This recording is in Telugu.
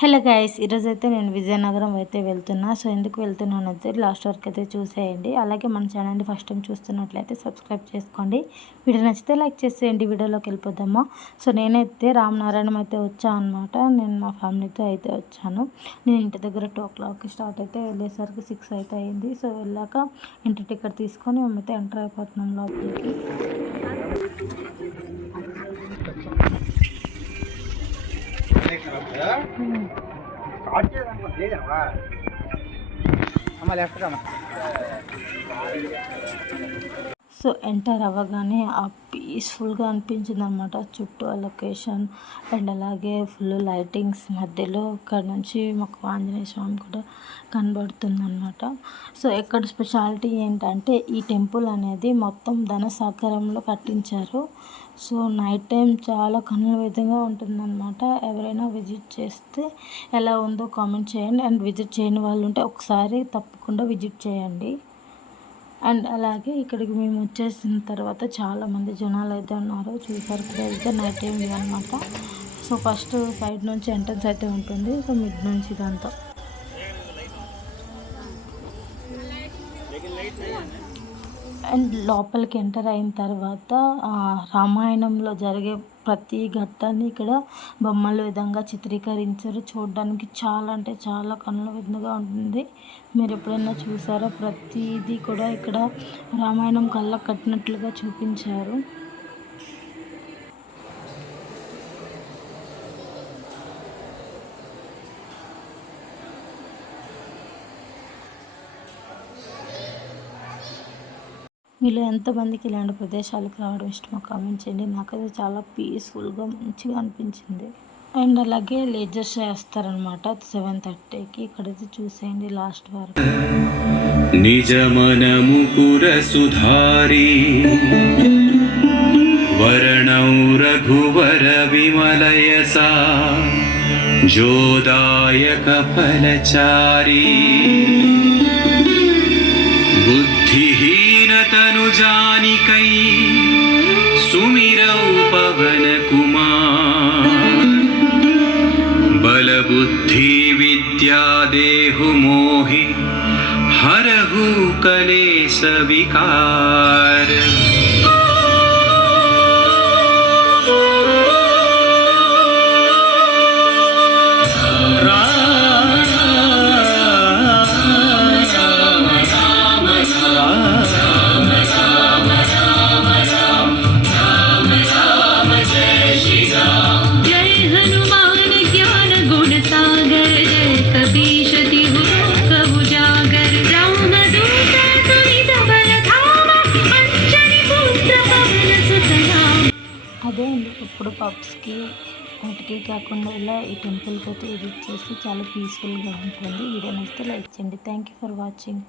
హలో గైస్, ఈరోజైతే నేను విజయనగరం అయితే వెళ్తున్నా. సో ఎందుకు వెళ్తున్నాను అయితే లాస్ట్ వరకు అయితే చూసేయండి. అలాగే మన ఛానల్ని ఫస్ట్ టైం చూస్తున్నట్లయితే సబ్స్క్రైబ్ చేసుకోండి. వీడియో నచ్చితే లైక్ చేసేయండి. వీడియోలోకి వెళ్ళిపోదామా. సో నేనైతే రామనారాయణం అయితే వచ్చాను అనమాట. నేను మా ఫ్యామిలీతో అయితే వచ్చాను. నేను ఇంటి దగ్గర 2 o'clock స్టార్ట్ అయితే వెళ్ళేసరికి 6 అయితే అయింది. సో వెళ్ళాక ఇంటి టికెట్ తీసుకొని మేమైతే ఎంటర్ అయిపోతున్నాం లోపలికి. సో ఎంటర్ అవ్వగానే ఆ పీస్ఫుల్గా అనిపించింది అనమాట. చుట్టూ ఆ లొకేషన్ అండ్ అలాగే ఫుల్ లైటింగ్స్ మధ్యలో ఇక్కడ నుంచి మాకు ఆంజనేయ స్వామి కూడా కనబడుతుంది అనమాట. సో ఇక్కడ స్పెషాలిటీ ఏంటంటే ఈ టెంపుల్ అనేది మొత్తం ధనసాగరంలో కట్టించారు. సో నైట్ టైం చాలా కన్నుల విధంగా ఉంటుందన్నమాట. ఎవరైనా విజిట్ చేస్తే ఎలా ఉందో కామెంట్ చేయండి. అండ్ విజిట్ చేయని వాళ్ళు ఉంటే ఒకసారి తప్పకుండా విజిట్ చేయండి. అండ్ అలాగే ఇక్కడికి మేము వచ్చేసిన తర్వాత చాలామంది జనాలు అయితే ఉన్నారు. చూసారు కూడా అయితే నైట్ టైం అనమాట. సో ఫస్ట్ సైడ్ నుంచి ఎంట్రన్స్ అయితే ఉంటుంది. సో మిడ్ నుంచి ఇదంతా అండ్ లోపలికి ఎంటర్ అయిన తర్వాత రామాయణంలో జరిగే ప్రతి ఘట్టాన్ని ఇక్కడ బొమ్మల విధంగా చిత్రీకరించారు. చూడడానికి చాలా అంటే చాలా కన్నుల విందుగా ఉంటుంది. మీరు ఎప్పుడైనా చూసారో ప్రతిదీ కూడా ఇక్కడ రామాయణం కళ్ళకు కట్టినట్లుగా చూపించారు. మీలో ఎంతమందికి ఇలాంటి ప్రదేశాలకు రావడం ఇష్టమో కామెంట్ చేయండి. నాకైతే చాలా పీస్ఫుల్గా మంచిగా అనిపించింది. అండ్ అలాగే లేజర్ షో వేస్తారనమాట 7:30కి. ఇక్కడైతే చూసేయండి లాస్ట్ వరకు. నిజమనము కురసుధారి వరణౌ రఘువర విమలయసా జోదాయక ఫలచారి बुद्धिहीनतनु जानिकै सुमिरौ पवन कुमार बल बुद्धि विद्या देहु मोहि हरहु कलेश विकार అదే అండి. ఇప్పుడు పబ్స్కి వాటికి కాకుండా ఇలా ఈ టెంపుల్కి అయితే విజిట్ చేసి చాలా పీస్ఫుల్గా ఉంటుంది. వీడియో నచ్చితే లైక్ చేయండి. Thank you for watching.